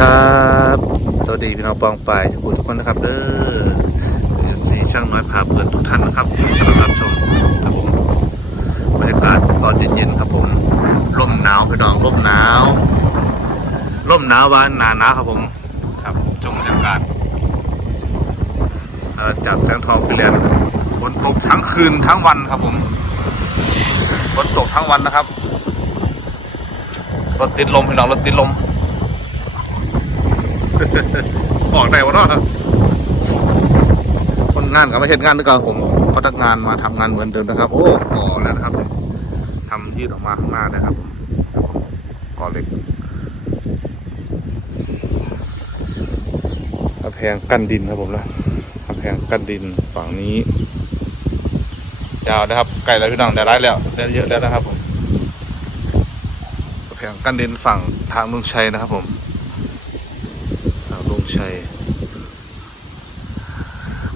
ครับ สวัสดีพี่น้องปองปายทุกคนทุกคนนะครับเด้อสีช่างน้อยพาเปิดทุกท่านนะครับที่กำลังรับชมครับผมบรรยากาศตอนเย็นๆครับผมร่มหนาวพี่น้องร่มหนาวร่มหนาววานหนาหนาวครับผม ครับชมบรรยากาศเอ่อจากแสงทองฟิลแลนด์ฝนตกทั้งคืนทั้งวันครับผมฝนตกทั้งวันนะครับรถติดลมพี่น้องรถติดลม ออกไหนวะเนาะคนงานกับไม่เห็นงานด้วยกันผมพนักงานมาทำงานเหมือนเดิมนะครับ โอ้ก่อแล้วนะครับทำยืดออกมาข้างหน้านะครับก่อเหล็กกระแพงกั้นดินครับผมนะกระแพงกั้นดินฝั่งนี้ยาวนะครับไกลแล้วพี่น้องได้ร้ายแล้วได้เยอะแล้วนะครับผมกระแพงกั้นดินฝั่งทางลุงชัยนะครับผม ชัย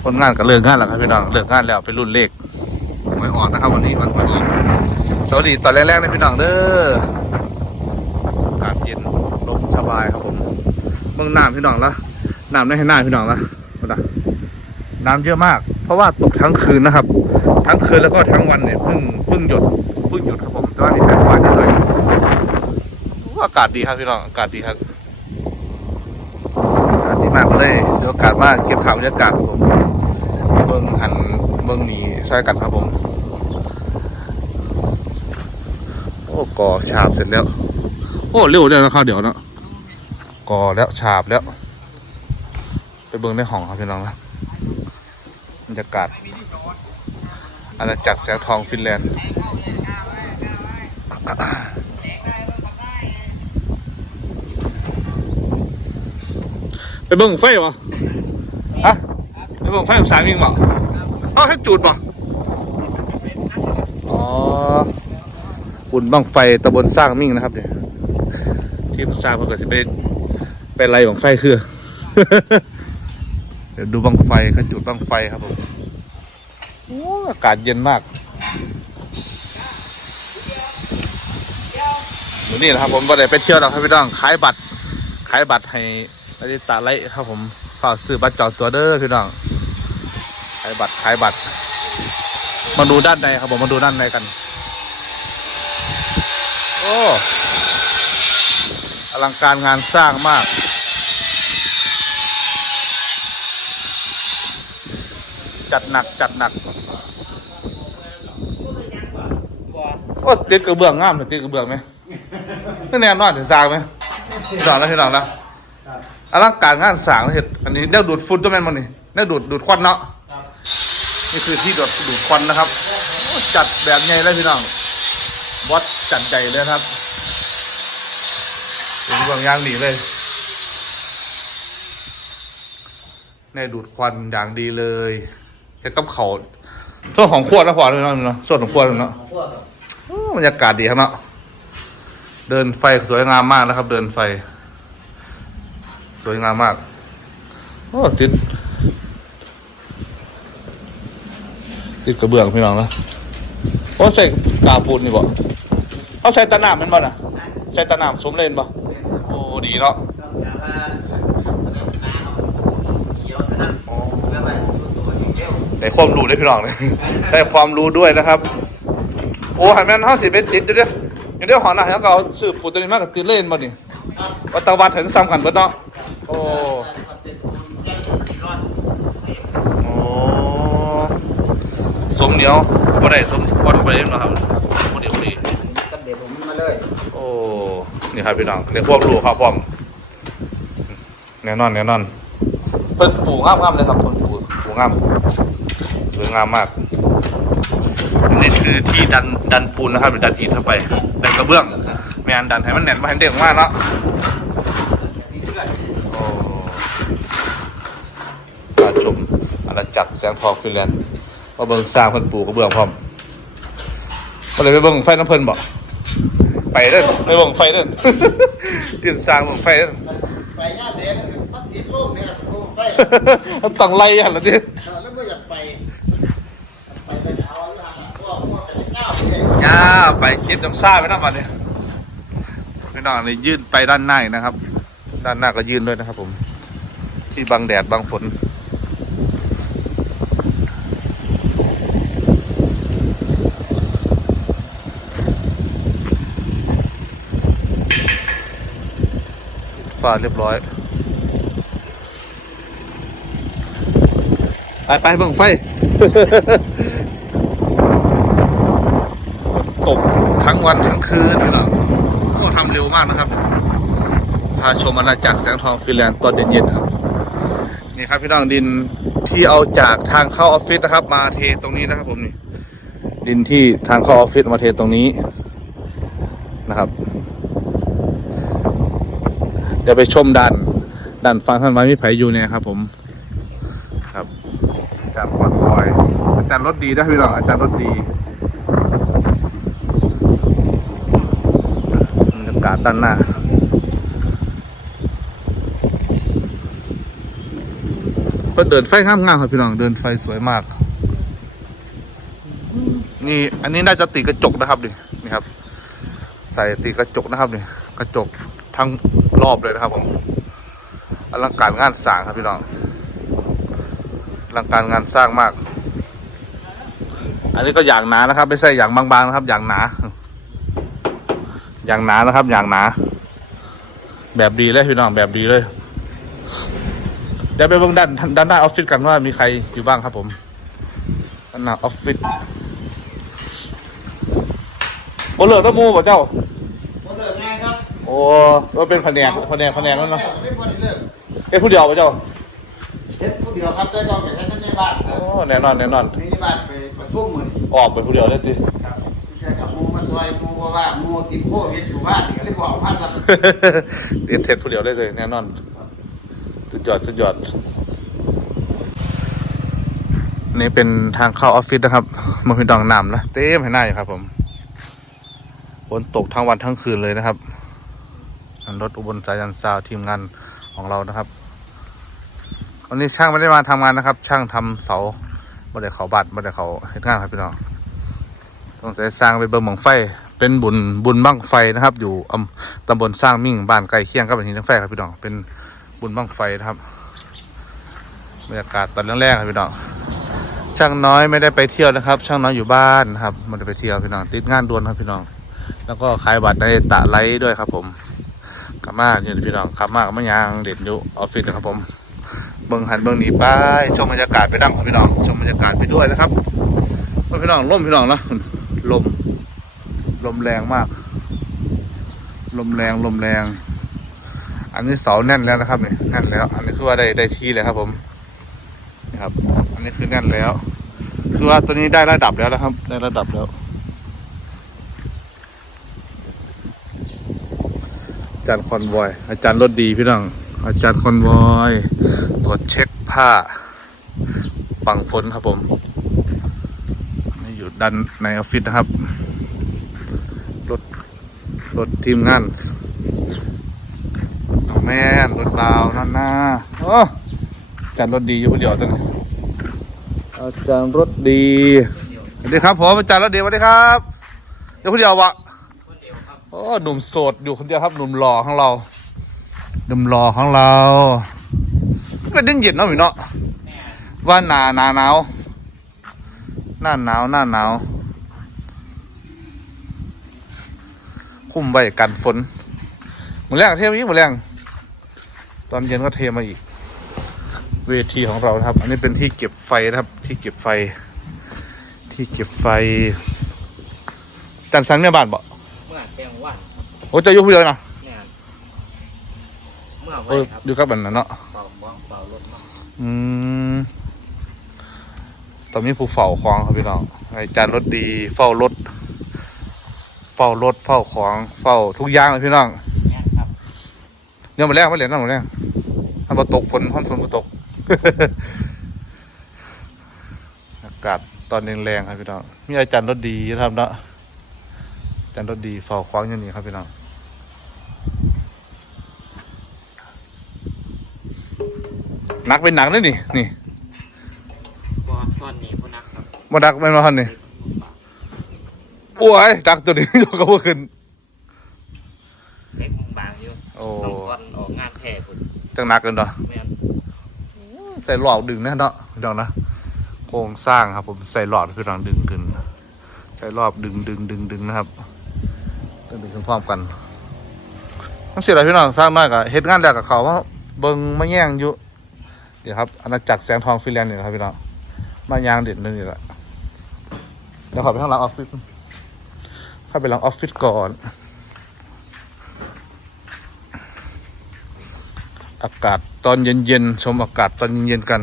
คนงานก็เลิกงานแล้วครับพี่น้องเลิกงานแล้วเป็นรุ่นเลขหวยอ่อนนะครับ วันนี้วันหวยอ่อนสวัสดีตอนแรกๆนะพี่น้องเด้ออากาศเย็นลมสบายครับผมเมืองน้ำพี่น้องละน้ำได้ให้น้าพี่น้องละนะน้ำเยอะมาก เพราะว่าตกทั้งคืนนะครับ ทั้งคืนแล้วก็ทั้งวันเนี่ยเพิ่งเพิ่งหยดเพิ่งหยดครับผมแต่ว่านี่แค่วันนิดหน่อยอากาศดีครับพี่น้องอากาศดีครับ อากาศดีมากเลยเดี๋ยวโอกาสมากเก็บภาพบรรยากาศครับผมเบิ้งหันเบิ้งหนีใช่กันครับผม โอ้ก่อฉาบเสร็จแล้ว โอ้เร็วเดียวนะครับเดี๋ยวเนาะก่อแล้วฉาบแล้ว ไปเบิ้งในห้องครับพี่น้องนะบรรยากาศอาณาจักรแสงทองฟินแลนด์ ไปเบิ่งไฟวะฮะไปเบิ่งไฟของสามีบ่เอ้าให้จูดบ่อ๋อบุญบังไฟตำบลสร้างมิ่งนะครับเนี่ยที่สร้างเพื่อจะไปไปไล่บังไฟคือ เดี๋ยวดูบังไฟก็จุดบังไฟครับผมโอ้อากาศเย็นมากวันนี้นะครับผมก็ได้ไปเที่ยวแล้วครับพี่น้องขายบัตรขายบัตรให้ นาฬิตาไลครับผมฝากซื้อบัตรจองตัวเด้อพี่น้องขายบัตรขายบัตร มาดูด้านในครับผมมาดูด้านในกัน โอ้อลังการงานสร้างมาก จัดหนักจัดหนัก โอ้ติดกระเบื้องงามเลยติดกระเบื้องไหมนี่แน่นอนถึงสร้างไหมพี่น้องนะพี่น้องนะ อลังการงานสร้างเห็ดอันนี้ได้ดูดฝุ่นตัวแม่นมันนี่ได้ดูดดูดควันเนาะนี่คือที่ดูดดูดควันนะครับโอ้จัดแบบใหญ่เลยพี่น้องบอสจัดใหญ่เลยครับเป็นบางอย่างดีเลยในดูดควันอย่างดีเลยเห็ดกับเขาวส่วนของขวดแล้วพอเลยเนาะเนาะส่วนของขวดเนาะโอ้บรรยากาศดีครับเนาะเดินไฟสวยงามมากนะครับ เดินไฟ สวยงามมาก โอ้ติด ติดกระเบื้องพี่น้องนะโอ้ใส่กาปูนนี่บ่เขาใส่ตะหนามแมันบ่น่ะ ใส่ตะหนามสมเล่นบ่โอ้ดีเนาะได้ความรู้ได้พี่น้องเลยได้ความรู้ด้วยนะครับ โอ้หันแม่นเฮาสิไปติดอยู่เด้ออยู่เด้อหอหน้าเขาก็เอาสืบปูนตัวนี้มากกับติดเล่นบ่นี่วัดตะวันถึงซ้ำกันเบิดเนาะ โอ้ โอ้ ส มเหนียวบ่ได้สมบ่ต้องไปเองเนาะครับบ่ดีบ่ดีตั้งเดี๋ยวผมมาเลย โอ้นี่ครับพี่น้องเรียกพวกรู้ครับพร้อมแน่นอนแน่นอนเพิ่นปลูกงามๆเลยครับเพิ่นปลูกปลูกงามสวยงามมากอันนี้คือที่ดันดันปูนนะครับหรือดันอิฐเข้าไปดันกระเบื้องไม่อันดันให้มันแน่นมาให้เด้งมากเนาะโอ้มาชมอาณาจักรแสงทองฟินแลนด์ มาเบิ่งสร้างเพิ่นปลูกกระเบื้องพร้อมก็เลยไปเบิ่งไฟน้ำเพิ่นบ่ไปเด้อไปเบิ่งไฟเด้อตื่นสร้างเบิ่งไฟเด้อไปหน้าแดงมันติดโลกเนี่ยโลกไปมันต้องไล่อย่างละดิแล้วก็อยากไปไปไปเอาละพวกพวกไปเก้าเลยย่าไปเก็บน้ำซ่าไปน้ำมันเนี่ยพี่น้องนี่ยื่นไปด้านในนะครับ ด้านหน้าก็ยื่นด้วยนะครับผม ที่บังแดดบังฝน ฟ้าเรียบร้อยไปไปเบังไฟฝนตกทั้งวันทั้งคืนเลยเหรอโอ้ทำเร็วมากนะครับ พาชมอาณาจักรแสงทองฟินแลนด์ตอนเย็นๆครับนี่ครับพี่น้องดินที่เอาจากทางเข้าออฟฟิศนะครับ มาเทตรงนี้นะครับผมนี่ดินที่ทางเข้าออฟฟิศมาเทตรงนี้นะครับ เดี๋ยวไปชมดันดันฟังท่านไว้มีไผอยู่เนี่ยครับ ผมครับอาจารย์ปลอดปล่อย อาจารย์รถดีนะพี่น้องอาจารย์รถดีบรรยากาศด้านหน้าก็เดินไฟงามๆครับพี่น้องเดินไฟสวยมาก นี่อันนี้น่าจะติดกระจกนะครับดินี่ครับ ใส่ติดกระจกนะครับนี่กระจกทั้ง รอบเลยนะครับผมอลังการงานสร้างครับพี่น้องอลังการงานสร้างมาก อันนี้ก็อย่างหนานะครับ ไม่ใช่อย่างบางๆนะครับ อย่างหนา อย่างหนานะครับ อย่างหนา แบบดีเลยพี่น้องแบบดีเลยเดี๋ยวไปเบิ่งด้านด้านหน้าออฟฟิศกันว่ามีใครอยู่บ้างครับผมด้านหน้าออฟฟิศโอเลิกตะมูบ่เจ้า บ่เลิกง่ายครับ โอ้ว่าเป็นแผนกแผนกแผนกแล้วเนาะไม่พอได้เลิกเอ้ผู้เดียวป่ะเจ้าเฮ็ดผู้เดียวครับแต่ต้องไปเฮ็ดในบ้านคโอ้รับแน่นอนแน่นอนในบ้านไปประชุมมื้อนี้ออกไปผู้เดียวได้สิครับแค่กับหมู่มาซอยหมู่เพราะว่าหมู่ติดโควิดอยู่บ้านก็เลยบอกพันครับเรียนเท็ดผู้เดียวได้เลยแน่นอนสุดยอดสุดยอดนี่เป็นทางเข้าออฟฟิศนะครับมันเป็นดองน้ำนะเต็มให้หน้าอยู่ครับผมฝนตกทั้งวันทั้งคืนเลยนะครับ รถอุบลสายันซาวทีมงานของเรานะครับ วันนี้ช่างไม่ได้มาทำงานนะครับ ช่างทำเสาไม่ได้เขาบัตรไม่ได้เขาเฮ็ดงานครับพี่น้องต้องใช้สร้างไปเบิ่งหมองไฟ เป็นบุญบุญบั้งไฟนะครับ อยู่อำตำบลสร้างมิ่งบ้านใกล้เคียงกับอันนี้ทั้งไฟครับพี่น้องเป็นบุญบั้งไฟนะครับบรรยากาศตอนแรกๆครับพี่น้องช่างน้อยไม่ได้ไปเที่ยวนะครับ ช่างน้อยอยู่บ้านนะครับไม่ได้ไปเที่ยวพี่น้องติดงานด่วนครับพี่น้อง แล้วก็ขายบัตรในตะไลด้วยครับผม กลับมาเนี่ยพี่น้องขับมากมายางเด็ดอยู่ออฟฟิศนะครับผมเบิ่งหันเบิ่งหนีไปชมบรรยากาศไปดั้งพี่น้องชมบรรยากาศไปด้วยนะครับพี่น้องลมพี่น้องนะลม ลมแรงมาก ลมแรงลมแรง อันนี้เสาแน่นแล้วนะครับเนี่ยแน่นแล้ว อันนี้คือว่าได้ได้ที่เลยครับ ผมนี่ครับ อันนี้คือแน่นแล้ว คือว่าตัวนี้ได้ระดับแล้วนะครับ ได้ระดับแล้ว อา จารย์คอนวอย อาจารย์รถดีพี่น้อง อาจารย์คอนวอย ตรวจเช็คผ้า ปังฝนครับผมนี่อยู่ด้านในออฟฟิศนะครับ รถ รถทีมงานเอาแม่นรถลาวนั่นนะโอ้อาจารย์รถดีอยู่คนเดียวตัวนี้อาจารย์รถดีสวัสดีครับผมอาจารย์รถดีสวัสดีครับเดี๋ยวคนเดียววะ อ้หนุ่มโสดอยู่คนเดียวครับหนุ่มหล่อของเราหนุ่มหล่อของเราก็เด่นเย็นเนาะพี่เนาะว่าหนาหนาหนาวหน้าหนาวหน้าหนาวคุ้มไว้กันฝนหมดแรงเทมาอีกหมดแรงตอนเย็นก็เทมาอีก เวทีของเราครับ อันนี้เป็นที่เก็บไฟนะครับ ที่เก็บไฟ ที่เก็บไฟจันสันแม่บ้านบ่เมื่อ แปลงว่านโอ้เจะอยุบเลยนะเนี่ยเมื่อเอไว้อครับอยู่กับแบบนั้นเนาะเป่าบ้องเป่ารถมาอืมตอนนี้ผู้เฝ้าของครับพี่น้องไอ้จานรถดีเฝ้ารถเฝ้ารถเฝ้าของเฝ้าทุกอย่างเลยพี่น้องเนี่ยครับเดี๋ยวมาแรกมาเหรียญนั่นมาแรกถ้ามาตกฝนท่อนฝนมาตก อากาศตอนแรงๆครับพี่น้องมีอาจารย์รถดีทำเนาะอา จารย์รถดีเฝ้าของอย่างนี้ครับพี่น้องหนักเป็นหนักเลยนี่นี่บอตอนนี้พนักครับมาดักไม่มาทันนี่โอ้ยดักตัวนี้ยกกระเพื่อขึ้นเล็กบางอยู่โอ้ต้องก่อนออกงานแทนจังหนักกันเนาะแม่นใส่หลอดดึงนะเนาะพี่น้องนะโครงสร้างครับผมใส่หลอดพี่น้องดึงขึ้นใส่รอบดึงดึงดึงดึงนะครับ ดึงดึงขึ้นพร้อมกันต้องเสียอะไรพี่น้องสร้างน้อยกับเฮ็ดงานแรกกับเขาว่าเบิงมาแย่งอยู่เดี๋ยวครับอาณาจักรแสงทองฟรีแลนซ์เนี่ยครับพี่น้องมาย่างเด็ดนั่นนี่แหละเดี๋ยวขอไปข้างหลังออฟฟิศเข้าไปหลังออฟฟิศก่อน อากาศตอนเย็นๆชมอากาศตอนเย็นๆกัน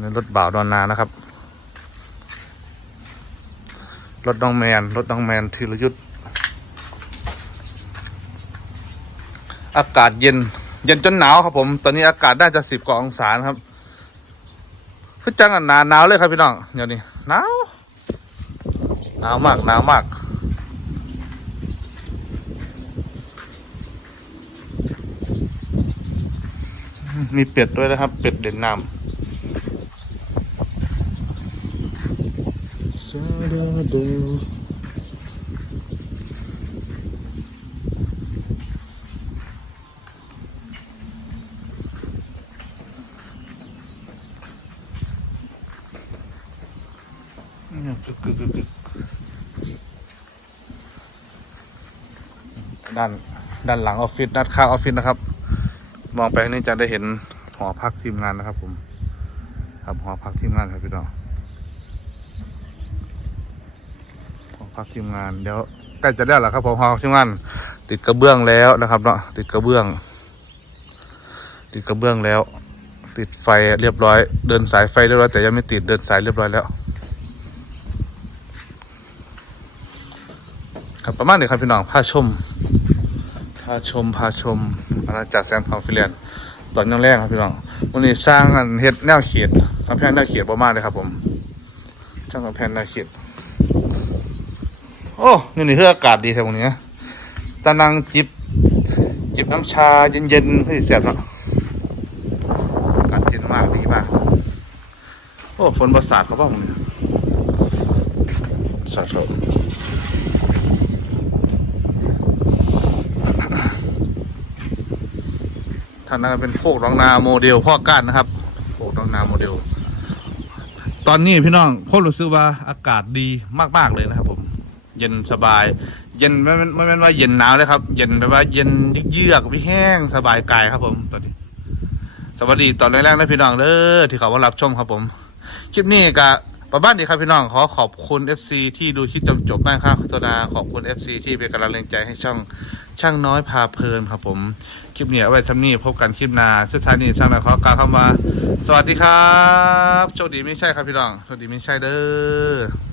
นี่รถบ่าวนอนนานะครับ รถน้องแมน รถน้องแมนธีรยุทธอากาศเย็น เย็นจนหนาวครับผม ตอนนี้อากาศน่าจะสิบกว่าองศาครับคือจังอะหนาหนาวเลยครับพี่น้องเดี๋ยวนี้หนาวหนาวมากหนาวมากมีเป็ดด้วยนะครับ เป็ดเด่นน้ำกึกกึกกึกกึก ด้านด้านหลังออฟฟิศด้านข้างออฟฟิศนะครับ มองไปนี้จะได้เห็นหอพักทีมงานนะครับ ผม ครับหอพักทีมงานครับพี่น้องหอ พักทีมงานเดี๋ยวใกล้จะได้แล้วครับผมหอพักทีมงาน ติดกระเบื้องแล้วนะครับเนาะติดกระเบื้อง ติดกระเบื้องแล้ว ติดไฟเรียบร้อย เดินสายไฟเรียบร้อยแต่ยังไม่ติดเดินสายเรียบร้อยแล้ว ครับประมาณนี้ครับพี่น้องพาชมพาชมพาชมอาณาจักรแสงทองฟิเลียนตอนยังแรกครับพี่น้องวันนี้สร้างอันเฮ็ดแนวเขียดกำแพงแนวเขียดประมาณเลยครับผมช่างกำแพงแนวเขียด โอ้นี่นี่คืออากาศดีแถวนี้นะตานังจิบ จิบน้ำชาเย็นๆเพื่อสิแสบเนาะอากาศเย็นมากดีมากโอ้ฝนประสาทเขาบ้างเนี่ยสาธุท่านนั้นเป็นโคกรองนาโมเดลพ่อก้านนะครับโคกรองนาโมเดล ตอนนี้พี่น้องผมรู้สึกว่าอากาศดีมาก ๆ เลยนะครับ เย็นสบาย เย็นไม่ไม่ไม่ว่าเย็นหนาวเลยครับ เย็นแบบว่าเย็นเยือกๆวิแห้งสบายกายครับผมตอนนี้สวัสดีตอนแรกๆนะพี่น้องเด้อที่เขามารับชมครับผม คลิปนี้ก็ประมาณนี้ครับพี่น้องขอขอบคุณ FC ที่ดูคลิปจนจบมากครับโซดาขอบคุณ FC ที่เป็นกำลังใจให้ช่องช่างน้อยพาเพลินครับผมคลิปนี้เอาไว้ซ้ำนี้พบกันคลิปหน้าสุดท้ายนี้ช่างน้อยขอกล่าวคำว่าสวัสดีครับโชคดีไม่ใช่ครับพี่น้องโชคดีไม่ใช่เด้อ